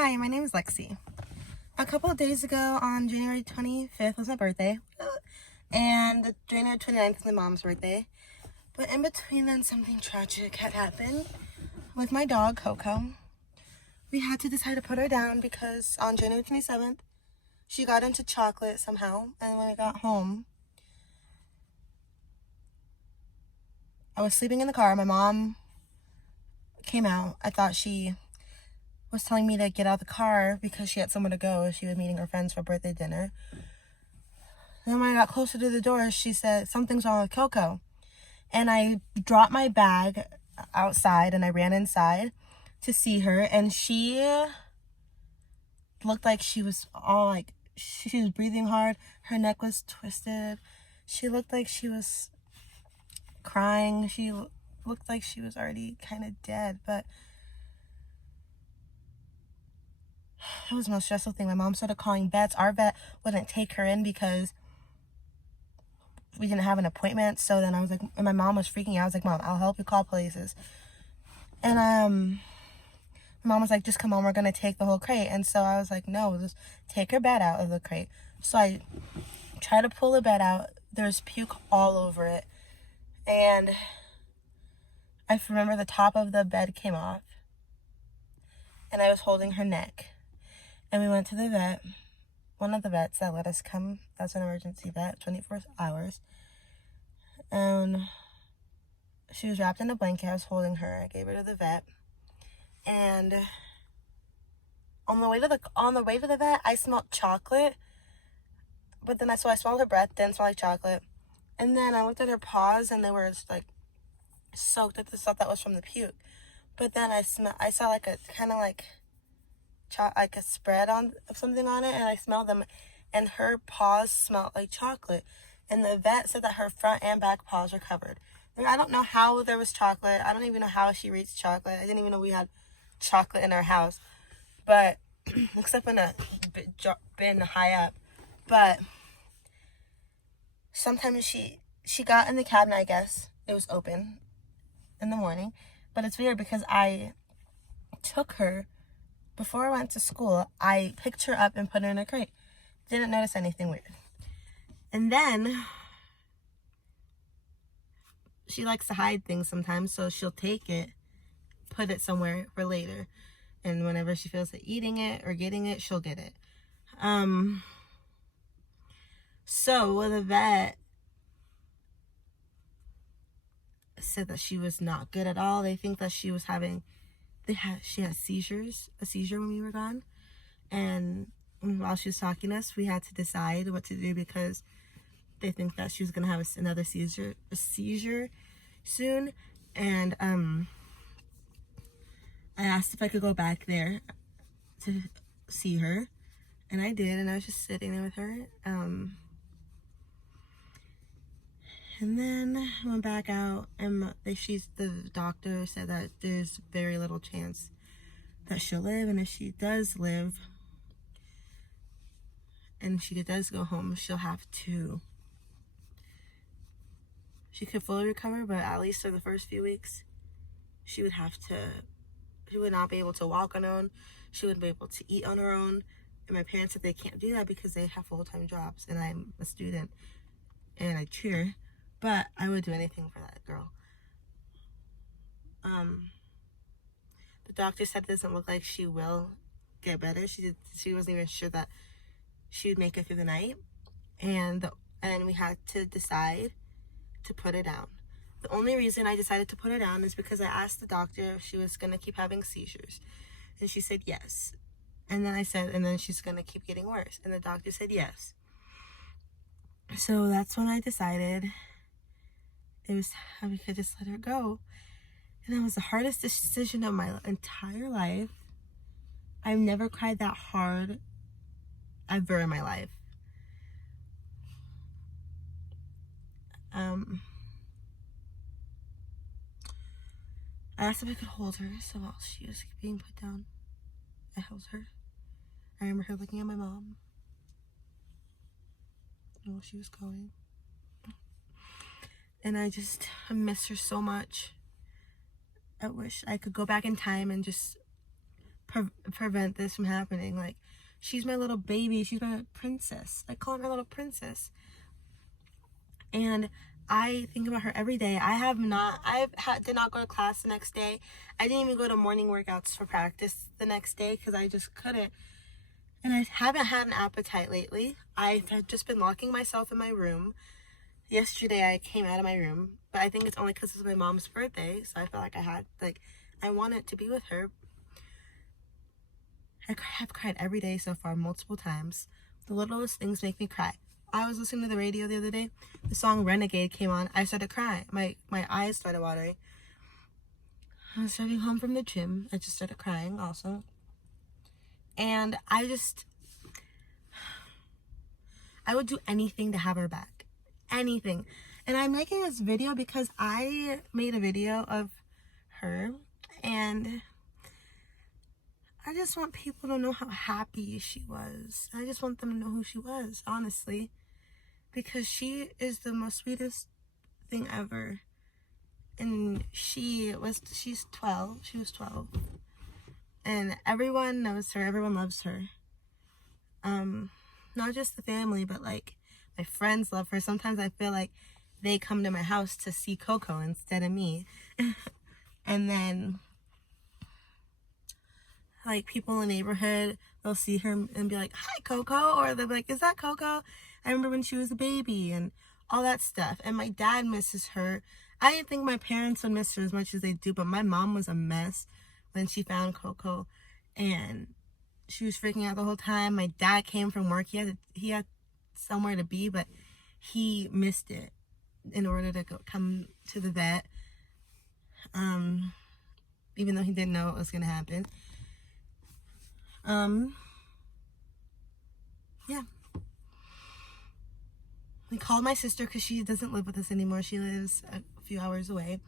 Hi, my name is Lexi. A couple of days ago on January 25th was my birthday, and January 29th is my mom's birthday. But in between then, something tragic had happened with my dog, Coco. We had to decide to put her down because on January 27th, she got into chocolate somehow, and when we got home, I was sleeping in the car. My mom came out. I thought she was telling me to get out of the car because she had somewhere to go. She was meeting her friends for birthday dinner. And when I got closer to the door, she said, "Something's wrong with Coco." And I dropped my bag outside and I ran inside to see her. And she looked like she was she was breathing hard. Her neck was twisted. She looked like she was crying. She looked like she was already kind of dead. But it was the most stressful thing. My mom started calling vets. Our vet wouldn't take her in because we didn't have an appointment. So then I was like, and my mom was freaking out. I was like, "Mom, I'll help you call places." And my mom was like, "Just come on, we're gonna take the whole crate." And so I was like, "No, just take her bed out of the crate." So I tried to pull the bed out. There's puke all over it. And I remember the top of the bed came off. And I was holding her neck. And we went to the vet. One of the vets that let us come, that's an emergency vet, 24 hours. And she was wrapped in a blanket. I was holding her. I gave her to the vet. And on the way to the vet, I smelled chocolate. But then I smelled her breath, didn't smell like chocolate. And then I looked at her paws and they were like soaked. I just thought that was from the puke. But then I saw like a kind of like a spread of something on it, and I smelled them, and her paws smelled like chocolate. And the vet said that her front and back paws were covered. I don't know how there was chocolate. I don't even know how she reached chocolate. I didn't even know we had chocolate in our house, but except in a bin high up. But sometimes she got in the cabinet. I guess it was open in the morning, but it's weird because I took her before I went to school. I picked her up and put her in a crate. Didn't notice anything weird. And then she likes to hide things sometimes, so she'll take it, put it somewhere for later, and whenever she feels like eating it or getting it, she'll get it. So the vet said that she was not good at all. They think that she had seizures, a seizure when we were gone. And while she was talking to us, we had to decide what to do because they think that she was gonna have another seizure soon. And I asked if I could go back there to see her, and I did. And I was just sitting there with her. And then I went back out, and the doctor said that there's very little chance that she'll live, and if she does live and she does go home, she could fully recover, but at least for the first few weeks, she would not be able to walk on her own. She wouldn't be able to eat on her own. And my parents said they can't do that because they have full-time jobs, and I'm a student and I cheer. But I would do anything for that girl. The doctor said it doesn't look like she will get better. She wasn't even sure that she would make it through the night. And then we had to decide to put her down. The only reason I decided to put her down is because I asked the doctor if she was going to keep having seizures. And she said yes. And then I said, and then she's going to keep getting worse. And the doctor said yes. So that's when I decided we could just let her go. And it was the hardest decision of my entire life. I've never cried that hard ever in my life. I asked if I could hold her, so while she was being put down, I held her. I remember her looking at my mom while she was going. And I miss her so much. I wish I could go back in time and just prevent this from happening. Like, she's my little baby. She's my princess. I call her my little princess. And I think about her every day. Did not go to class the next day. I didn't even go to morning workouts for practice the next day because I just couldn't. And I haven't had an appetite lately. I've just been locking myself in my room. Yesterday I came out of my room, but I think it's only because it's my mom's birthday, so I felt like I wanted to be with her. I have cried every day so far, multiple times. The littlest things make me cry. I was listening to the radio the other day. The song Renegade came on. I started crying. My eyes started watering. I was driving home from the gym. I just started crying also. And I would do anything to have her back. Anything. And I'm making this video because I made a video of her, and I just want people to know how happy she was. I just want them to know who she was, honestly, because she is the most sweetest thing ever. And she's 12. She was 12. And everyone knows her. Everyone loves her. Not just the family, but like my friends love her. Sometimes I feel like they come to my house to see Coco instead of me. And then like people in the neighborhood, they'll see her and be like, "Hi, Coco," or they'll be like, "Is that Coco? I remember when she was a baby," and all that stuff. And my dad misses her. I didn't think my parents would miss her as much as they do, but my mom was a mess when she found Coco, and she was freaking out the whole time. My dad came from work. He had somewhere to be, but he missed it in order to come to the vet, even though he didn't know it was gonna happen. Yeah. We called my sister because she doesn't live with us anymore. She lives a few hours away,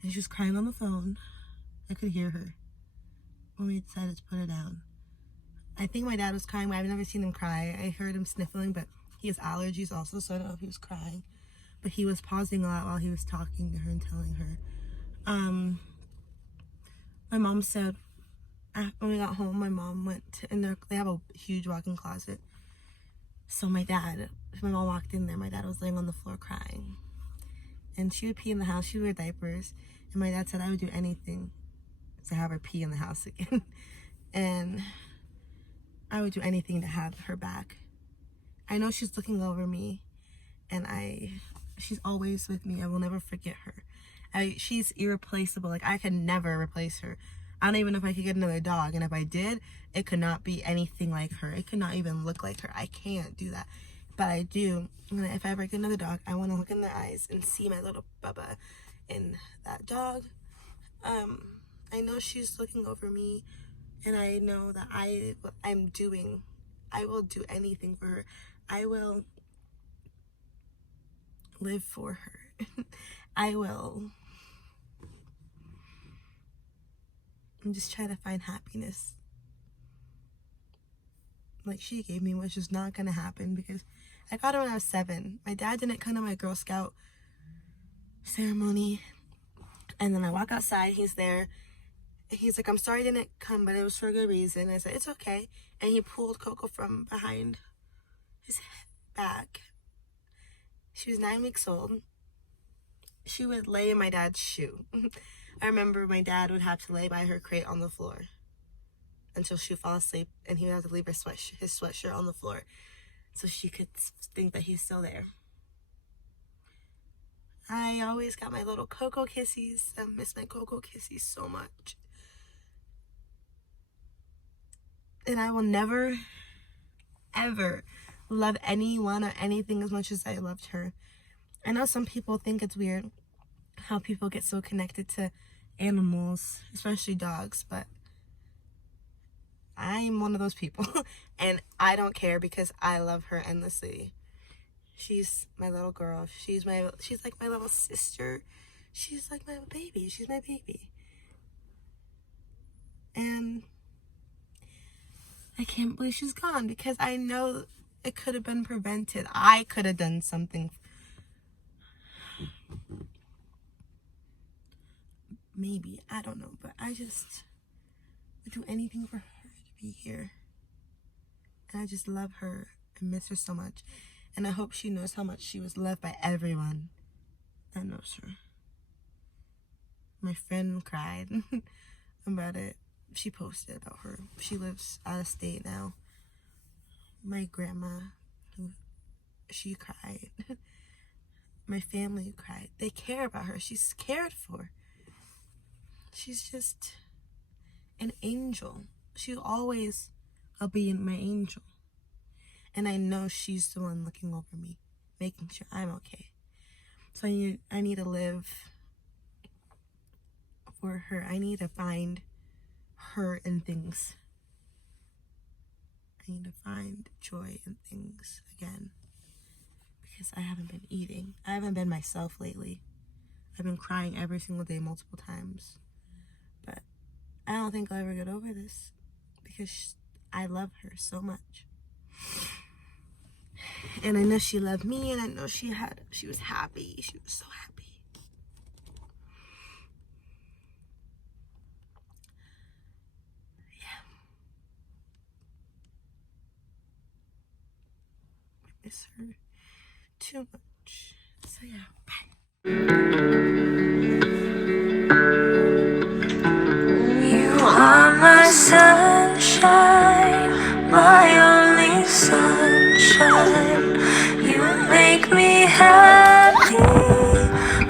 and she was crying on the phone. I could hear her when we decided to put her down. I think my dad was crying, but I've never seen him cry. I heard him sniffling, but he has allergies also, so I don't know if he was crying. But he was pausing a lot while he was talking to her and telling her. My mom said, when we got home, my mom went to, they have a huge walk-in closet. So my mom walked in there, my dad was laying on the floor crying. And she would pee in the house, she would wear diapers. And my dad said I would do anything to have her pee in the house again. And I would do anything to have her back. I know she's looking over me, and she's always with me. I will never forget her. She's irreplaceable. Like, I could never replace her. I don't even know if I could get another dog, and if I did, it could not be anything like her. It could not even look like her. I can't do that. But I do. And if I ever get another dog, I want to look in their eyes and see my little Bubba in that dog. I know she's looking over me, and I know that I will do anything for her. I will live for her. I will just try to find happiness like she gave me, which is not gonna happen because I got her when I was 7. My dad didn't come to my Girl Scout ceremony, and then I walk outside, he's there. He's like, "I'm sorry I didn't come, but it was for a good reason." I said, "It's okay." And he pulled Coco from behind his back. She was 9 weeks old. She would lay in my dad's shoe. I remember my dad would have to lay by her crate on the floor until she would fall asleep, and he would have to leave his sweatshirt on the floor so she could think that he's still there. I always got my little Coco kissies. I miss my Coco kissies so much. And I will never, ever love anyone or anything as much as I loved her. I know some people think it's weird how people get so connected to animals, especially dogs, but I'm one of those people. And I don't care because I love her endlessly. She's my little girl. She's like my little sister. She's like my baby. She's my baby. And I can't believe she's gone because I know it could have been prevented. I could have done something. Maybe. I don't know. But I just would do anything for her to be here. And I just love her and miss her so much. And I hope she knows how much she was loved by everyone that knows her. My friend cried about it. She posted about her. She lives out of state now. My grandma, she cried. My family cried. They care about her. She's cared for. She's just an angel. She'll always be my angel. And I know she's the one looking over me, making sure I'm okay. So I need to live for her. I need to find her in things. I need to find joy in things again. Because I haven't been eating. I haven't been myself lately. I've been crying every single day, multiple times. But I don't think I'll ever get over this. Because I love her so much. And I know she loved me, and I know she was happy. She was so happy. Yeah. I miss her too much. So yeah, bye. You are my sunshine, my only sunshine. You make me happy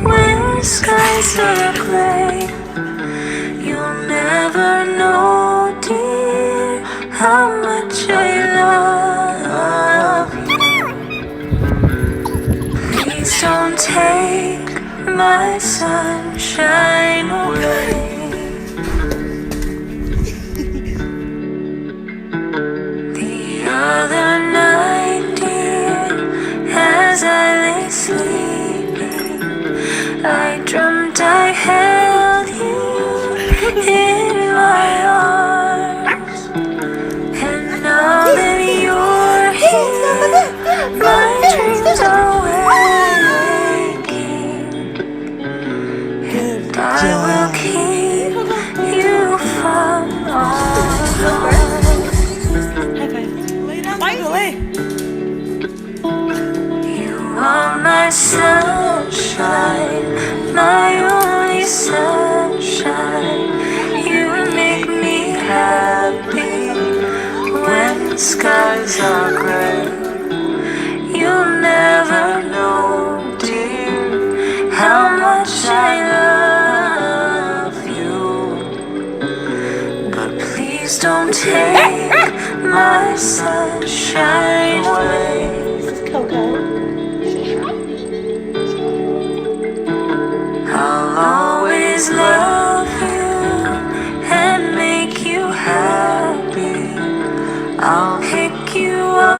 when skies are gray. You'll never know, dear, how much I love you. Please don't take my sunshine away. The other night, dear, as I lay sleeping, I dreamt I held you in my arms. And now that you're here, my dreams are waking, and I will keep you from all. You are my sunshine, my only sunshine. You make me happy when skies are gray. You'll never know, dear, how much I love you. But please don't take my sunshine away.